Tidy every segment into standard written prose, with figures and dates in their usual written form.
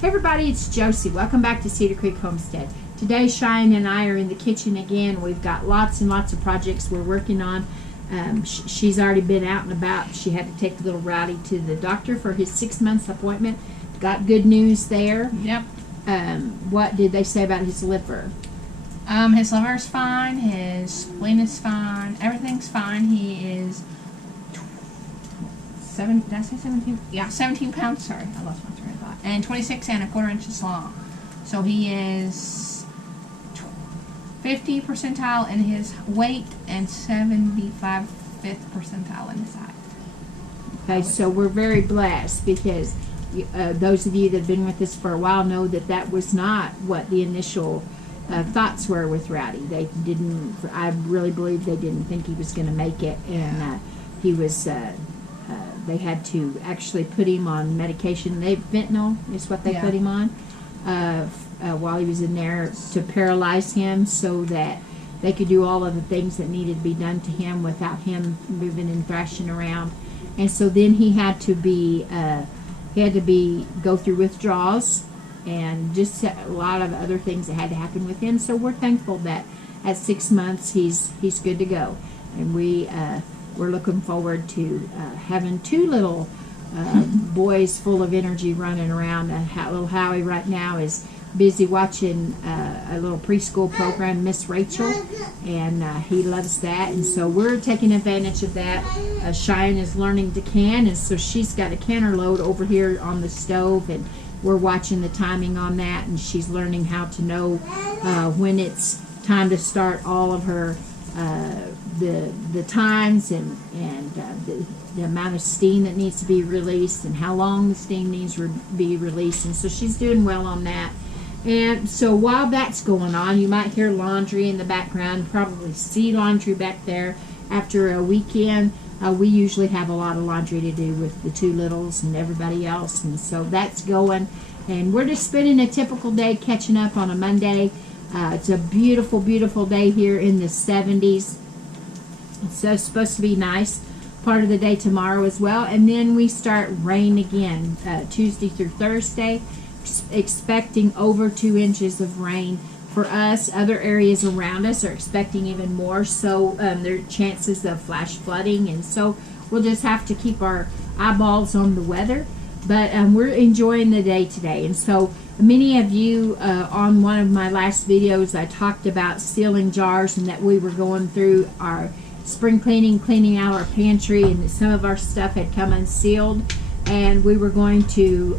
Hey everybody, it's Josie. Welcome back to Cedar Creek Homestead. Today Cheyenne and I are in the kitchen again. We've got lots and lots of projects we're working on. She's already been out and about. She had to take little Rowdy to the doctor for his 6-month appointment. Got good news there. Yep. What did they say about his liver? His liver's fine, his spleen is fine, everything's fine. He is did I say 17? Yeah, 17 pounds, sorry, I lost my train of thought. And 26¼ inches long. So he is 50th percentile in his weight and 75th percentile in his height. Okay, so we're very blessed because those of you that have been with us for a while know that that was not what the initial thoughts were with Rowdy. They didn't, I really believe they didn't think he was going to make it, and he was, they had to actually put him on medication. Fentanyl is what they put him on while he was in there to paralyze him so that they could do all of the things that needed to be done to him without him moving and thrashing around. And so then he had to go through withdrawals and just a lot of other things that had to happen with him. So we're thankful that at 6 months he's good to go, and we're looking forward to having 2 little boys full of energy running around. Little Howie right now is busy watching a little preschool program, Miss Rachel, and he loves that, and so we're taking advantage of that. Cheyenne is learning to can, and so she's got a canner load over here on the stove, and we're watching the timing on that, and she's learning how to know when it's time to start all of her the times and the amount of steam that needs to be released and how long the steam needs to be released, and so she's doing well on that. And so while that's going on, you might hear laundry in the background, probably see laundry back there. After a weekend, we usually have a lot of laundry to do with the 2 littles and everybody else, and so that's going. And we're just spending a typical day catching up on a Monday. It's a beautiful, beautiful day here in the 70s. It's supposed to be nice part of the day tomorrow as well, and then we start rain again Tuesday through Thursday, expecting over 2 inches of rain for us. Other areas around us are expecting even more, so there are chances of flash flooding, and so we'll just have to keep our eyeballs on the weather. But we're enjoying the day today. And so many of you on one of my last videos, I talked about sealing jars and that we were going through our spring cleaning out our pantry, and some of our stuff had come unsealed, and we were going to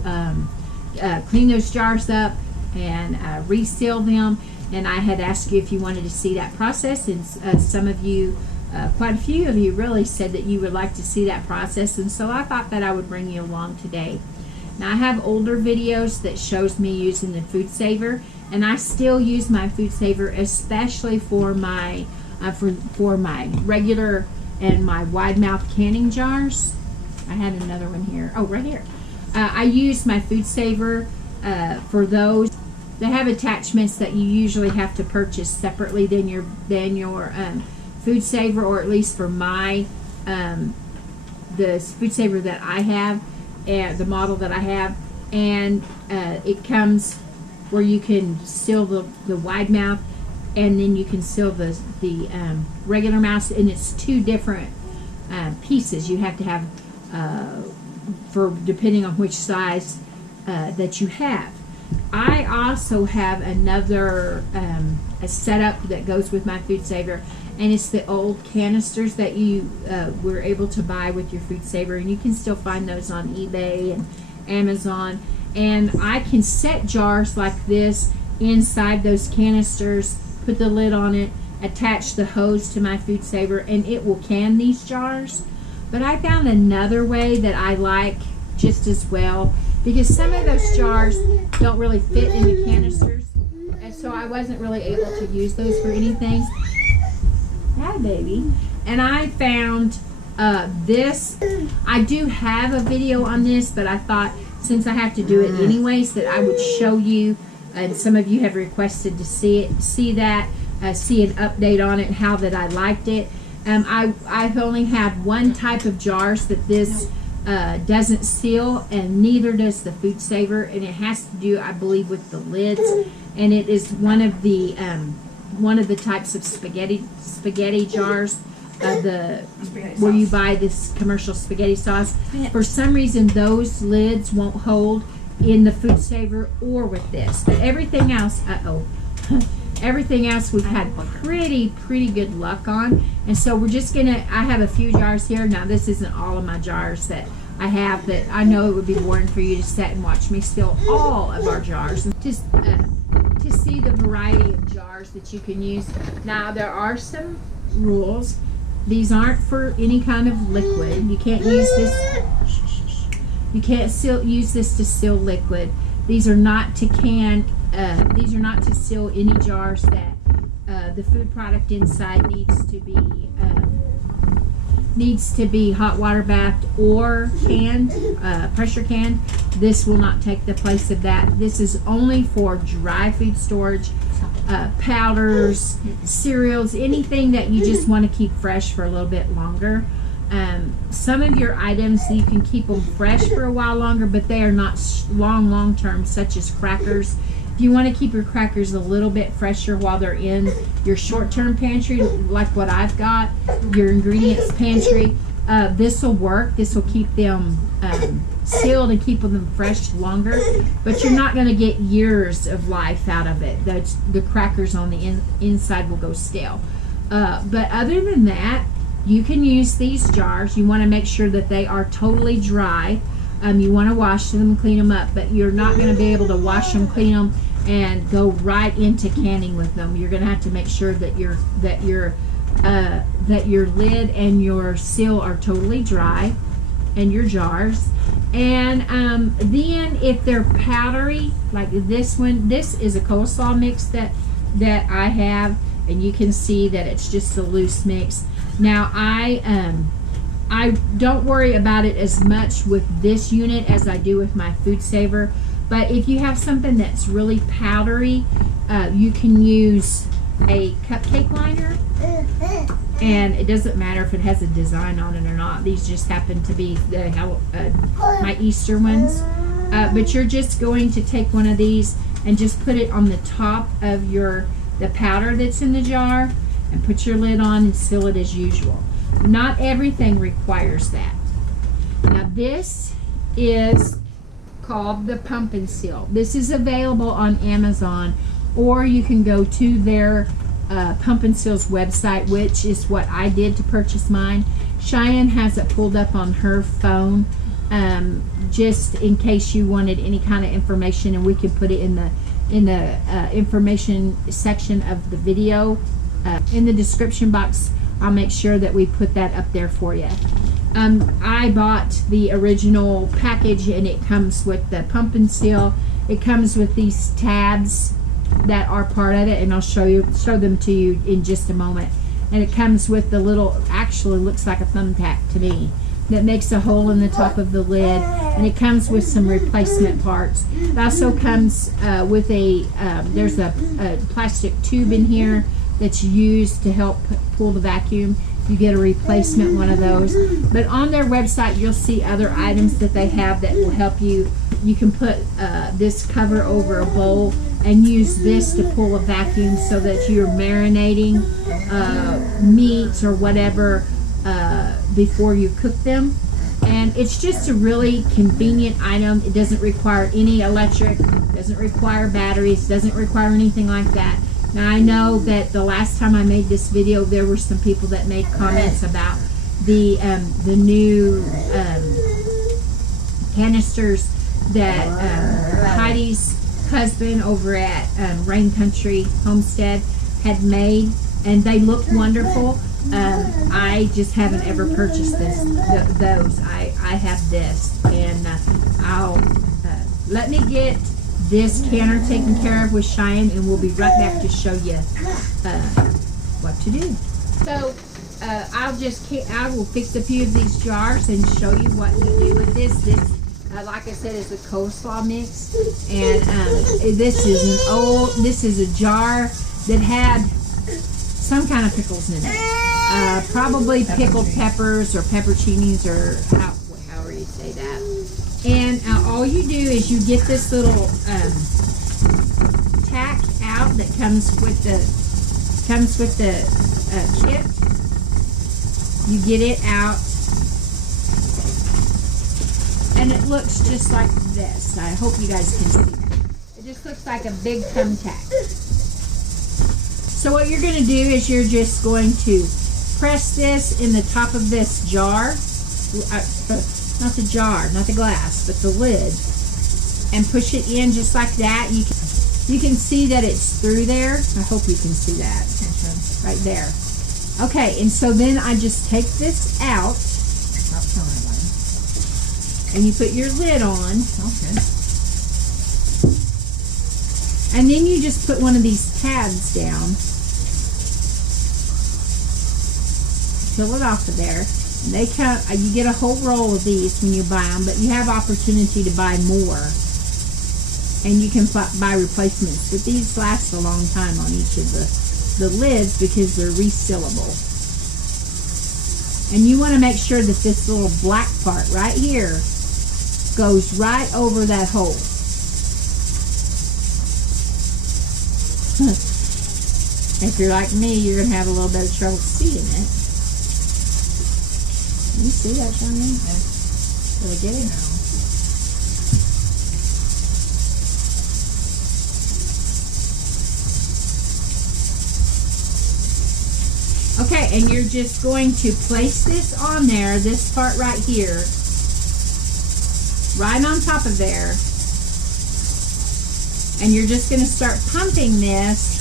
clean those jars up and reseal them. And I had asked you if you wanted to see that process, and some of you, quite a few of you really said that you would like to see that process, and so I thought that I would bring you along today. Now I have older videos that shows me using the food saver, and I still use my food saver especially for my for my regular and my wide mouth canning jars. I had another one here. Oh, right here. I use my food saver for those. They have attachments that you usually have to purchase separately than your food saver, or at least for my the food saver that I have, the model that I have, and it comes where you can seal the wide mouth, and then you can seal the regular mouth, and it's 2 different pieces you have to have for depending on which size that you have. I also have another a setup that goes with my food saver, and it's the old canisters that you were able to buy with your food saver, and you can still find those on eBay and Amazon. And I can set jars like this inside those canisters, put the lid on it, attach the hose to my food saver, and it will can these jars. But I found another way that I like just as well, because some of those jars don't really fit in the canisters, and so I wasn't really able to use those for anything. Hi, baby. And I found this. I do have a video on this, but I thought since I have to do it anyways that I would show you, and some of you have requested to see it, see an update on it, how that I liked it. I've only had one type of jars that this doesn't seal, and neither does the Food Saver, and it has to do, I believe, with the lids, and it is one of the types of spaghetti jars, where you buy this commercial spaghetti sauce. For some reason, those lids won't hold in the Food Saver or with this, but everything else, everything else we've had pretty good luck on. And so we're just gonna, I have a few jars here. Now this isn't all of my jars that I have, but I know it would be boring for you to sit and watch me fill all of our jars. Just to see the variety of jars that you can use. Now there are some rules. These aren't for any kind of liquid. You can't use this. You can't use this to seal liquid. These are not to can. These are not to seal any jars that the food product inside needs to be hot water bathed or canned, pressure canned. This will not take the place of that. This is only for dry food storage, powders, cereals, anything that you just want to keep fresh for a little bit longer. Some of your items, you can keep them fresh for a while longer, but they are not long term, such as crackers. If you want to keep your crackers a little bit fresher while they're in your short-term pantry, like what I've got, your ingredients pantry, this will work. This will keep them sealed and keep them fresh longer, but you're not going to get years of life out of it. The crackers on the inside will go stale. But other than that, you can use these jars. You want to make sure that they are totally dry. You want to wash them, clean them up, but you're not going to be able to wash them, clean them, and go right into canning with them. You're going to have to make sure that your lid and your seal are totally dry, and your jars. And then if they're powdery, like this one, this is a coleslaw mix that I have, and you can see that it's just a loose mix. Now I don't worry about it as much with this unit as I do with my Food Saver. But if you have something that's really powdery, you can use a cupcake liner. And it doesn't matter if it has a design on it or not. These just happen to be my Easter ones. But you're just going to take one of these and just put it on the top of the powder that's in the jar, and put your lid on and seal it as usual. Not everything requires that. Now this is called the Pump and Seal. This is available on Amazon, or you can go to their Pump and Seal's website, which is what I did to purchase mine. Cheyenne has it pulled up on her phone, just in case you wanted any kind of information, and we can put it in the information section of the video. In the description box, I'll make sure that we put that up there for you. I bought the original package, and it comes with the Pump and Seal. It comes with these tabs that are part of it, and I'll show them to you in just a moment. And it comes with the little, actually looks like a thumbtack to me, that makes a hole in the top of the lid, and it comes with some replacement parts. It also comes with there's a plastic tube in here that's used to help pull the vacuum. You get a replacement one of those. But on their website, you'll see other items that they have that will help you. You can put this cover over a bowl and use this to pull a vacuum so that you're marinating meats or whatever before you cook them. And it's just a really convenient item. It doesn't require any electric, doesn't require batteries, doesn't require anything like that. Now I know that the last time I made this video, there were some people that made comments about the new canisters that Heidi's husband over at Rain Country Homestead had made, and they look wonderful. I just haven't ever purchased those. I have this, and I'll let me get this canner taken care of with Cheyenne, and we'll be right back to show you what to do. So I will fix a few of these jars and show you what to do with this. This, like I said, is a coleslaw mix, and this is a jar that had some kind of pickles in it. Probably pickled peppers or pepperoncinis, or however you say say that. And all you do is you get this little tack out that comes with the kit. You get it out, and it looks just like this. I hope you guys can see that. It just looks like a big thumbtack. So what you're going to do is you're just going to press this in the top of this jar, not the jar, not the glass, but the lid, and push it in just like that. You can see that it's through there. I hope you can see that right there. Okay, and so then I just take this out, and you put your lid on. Okay. And then you just put one of these tabs down. Peel it off of there. And they come. You get a whole roll of these when you buy them, but you have opportunity to buy more. And you can buy replacements. But these last a long time on each of the lids because they're resealable. And you want to make sure that this little black part right here goes right over that hole. If you're like me, you're going to have a little bit of trouble seeing it. Can you see that, Charmaine? Did I get it? No. Okay, and you're just going to place this on there, this part right here, right on top of there. And you're just going to start pumping this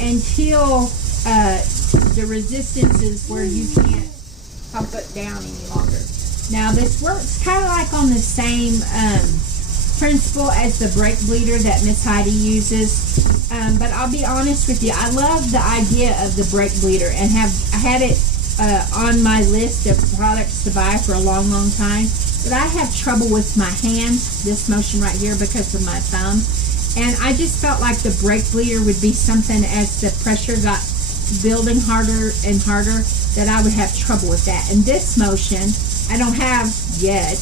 until the resistance is where you can't pump it down any longer. Now this works kind of like on the same principle as the brake bleeder that Miss Heidi uses. But I'll be honest with you, I love the idea of the brake bleeder and I had it on my list of products to buy for a long, long time. But I have trouble with my hand, this motion right here, because of my thumb. And I just felt like the brake bleeder would be something as the pressure got building harder and harder that I would have trouble with that. And this motion, I don't have yet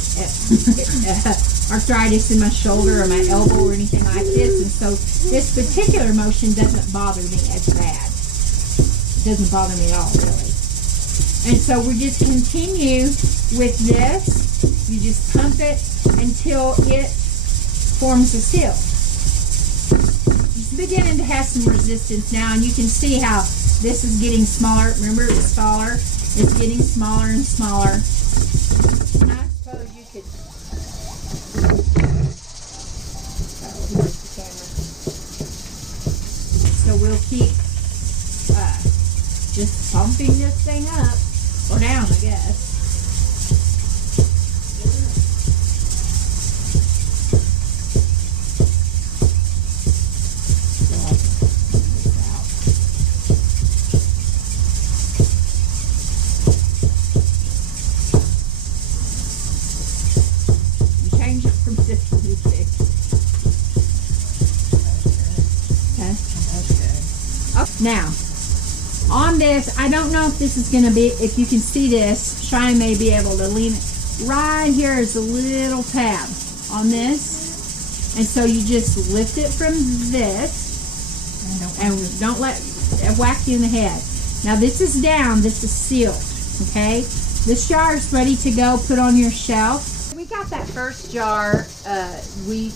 arthritis in my shoulder or my elbow or anything like this. And so this particular motion doesn't bother me as bad. It doesn't bother me at all, really. And so we just continue with this. You just pump it until it forms a seal. It's beginning to have some resistance now, and you can see how this is getting smaller. Remember, it was smaller. It's getting smaller and smaller. And I suppose you could. Oh, here's the camera. So we'll keep just pumping this thing up or down, I guess. Now, on this, I don't know if this is going to be, if you can see this, Shine may be able to lean it. Right here is a little tab on this. And so you just lift it from this and don't let it whack you in the head. Now this is down, this is sealed, okay? This jar is ready to go, put on your shelf. We got that first jar, we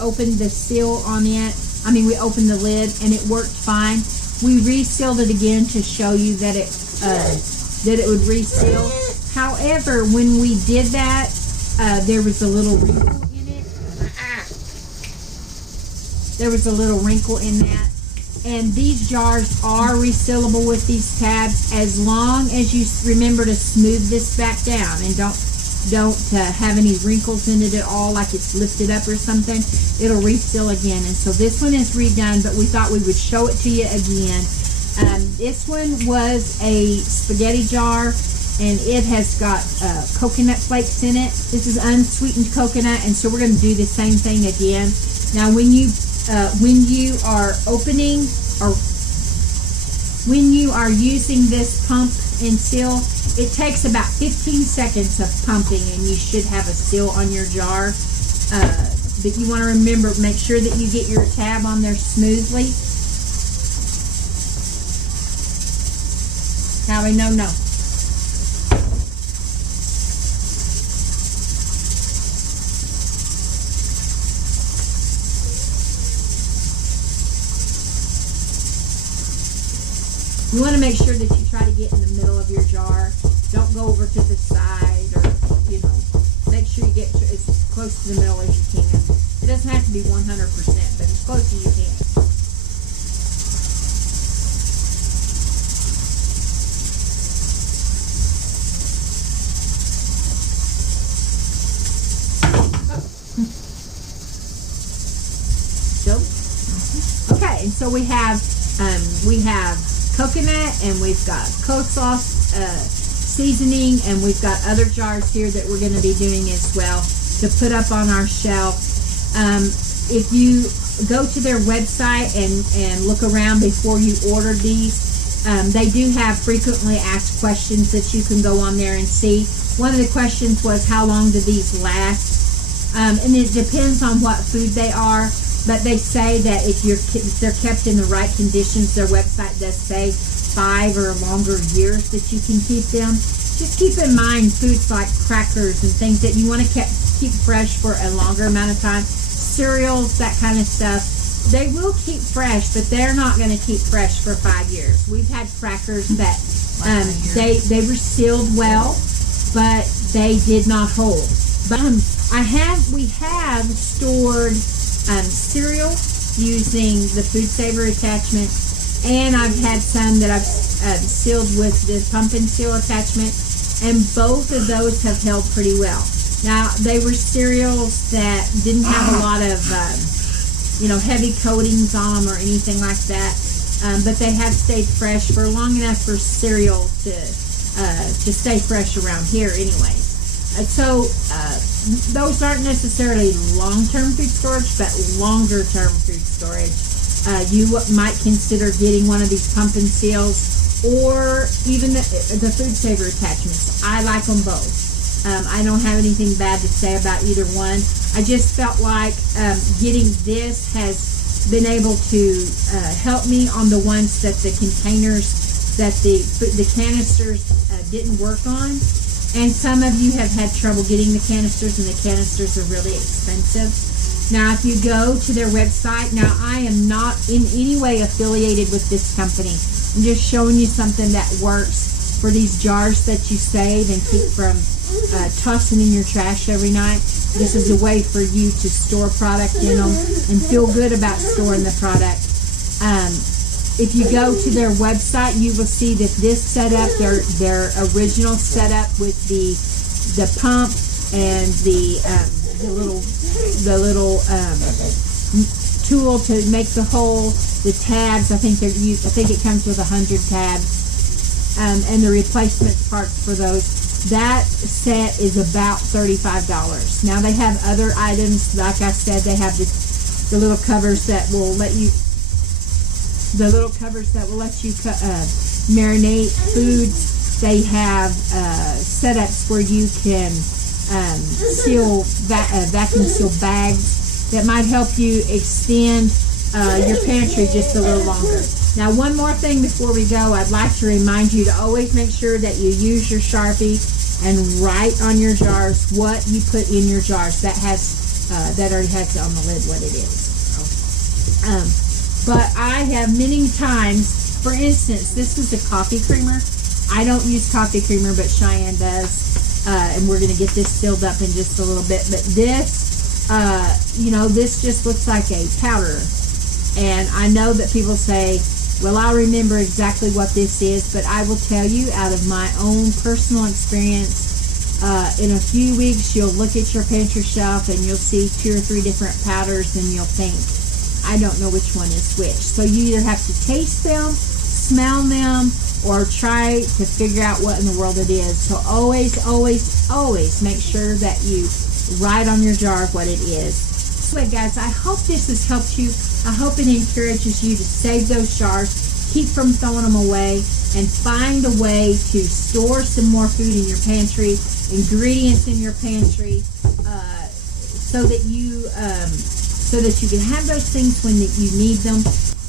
opened the seal on it. We opened the lid and it worked fine. We resealed it again to show you that it would reseal. However, when we did that, there was a little wrinkle in it. There was a little wrinkle in that. And these jars are resealable with these tabs as long as you remember to smooth this back down and don't have any wrinkles in it at all, like it's lifted up or something. It'll reseal again. And so this one is redone, but we thought we would show it to you again. This one was a spaghetti jar, and it has got coconut flakes in it. This is unsweetened coconut, and so we're going to do the same thing again. Now, when you are opening or when you are using this pump and seal. It takes about 15 seconds of pumping, and you should have a seal on your jar. But you want to remember, make sure that you get your tab on there smoothly. Howie, no. You want to make sure that you try to get in the middle of your jar. Don't go over to the side, or, make sure you get as close to the middle as you can. It doesn't have to be 100%, but as close as you can. Okay, and so we have coconut, and we've got cold sauce seasoning, and we've got other jars here that we're going to be doing as well to put up on our shelf. If you go to their website and look around before you order these, they do have frequently asked questions that you can go on there and see. One of the questions was, how long do these last? And it depends on what food they are. But they say that if they're kept in the right conditions, their website does say 5 or longer years that you can keep them. Just keep in mind foods like crackers and things that you want to keep fresh for a longer amount of time. Cereals, that kind of stuff. They will keep fresh, but they're not going to keep fresh for 5 years. We've had crackers that they were sealed well, but they did not hold. But we have stored cereal using the food saver attachment, and I've had some that I've sealed with the pump and seal attachment, and both of those have held pretty well. Now, they were cereals that didn't have a lot of heavy coatings on them or anything like that, but they have stayed fresh for long enough for cereal to stay fresh around here anyway. So those aren't necessarily long-term food storage, but longer-term food storage. You might consider getting one of these pump and seals, or even the food saver attachments. I like them both. I don't have anything bad to say about either one. I just felt like getting this has been able to help me on the ones that the containers, that the canisters didn't work on. And some of you have had trouble getting the canisters, and the canisters are really expensive. Now, if you go to their website, now I am not in any way affiliated with this company. I'm just showing you something that works for these jars that you save and keep from tossing in your trash every night. This is a way for you to store product in them and feel good about storing the product. If you go to their website, you will see that this setup, their original setup with the pump and the little tool to make the hole, the tabs. I think it comes with 100 tabs, and the replacement parts for those. That set is about $35. Now they have other items. Like I said, they have the little covers that will let you. The little covers that will let you marinate foods. They have setups where you can vacuum seal bags that might help you extend your pantry just a little longer. Now, one more thing before we go, I'd like to remind you to always make sure that you use your Sharpie and write on your jars what you put in your jars. That already has on the lid what it is. But I have many times, for instance, this is a coffee creamer. I don't use coffee creamer, but Cheyenne does. And we're going to get this sealed up in just a little bit. But this, this just looks like a powder. And I know that people say, well, I'll remember exactly what this is. But I will tell you, out of my own personal experience, in a few weeks, you'll look at your pantry shelf and you'll see 2 or 3 different powders, and you'll think, I don't know which one is which. So you either have to taste them, smell them, or try to figure out what in the world it is. So always, always, always make sure that you write on your jar what it is. So guys, I hope this has helped you. I hope it encourages you to save those jars, keep from throwing them away. and find a way to store some more food in your pantry, ingredients in your pantry, so that you can have those things when you need them.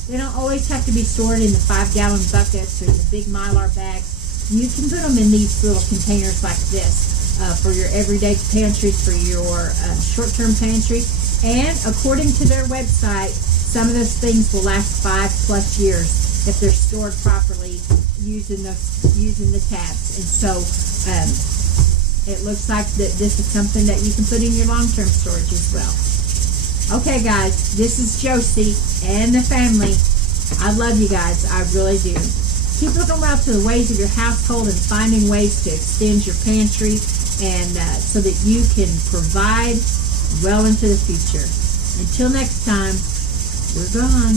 They don't always have to be stored in the 5-gallon buckets or the big Mylar bags. You can put them in these little containers like this for your everyday pantry, for your short-term pantry. And according to their website, some of those things will last 5+ years if they're stored properly using the tabs. And so it looks like that this is something that you can put in your long-term storage as well. Okay, guys, this is Josie and the family. I love you guys. I really do. Keep looking out to the ways of your household and finding ways to extend your pantry, and so that you can provide well into the future. Until next time, we're gone.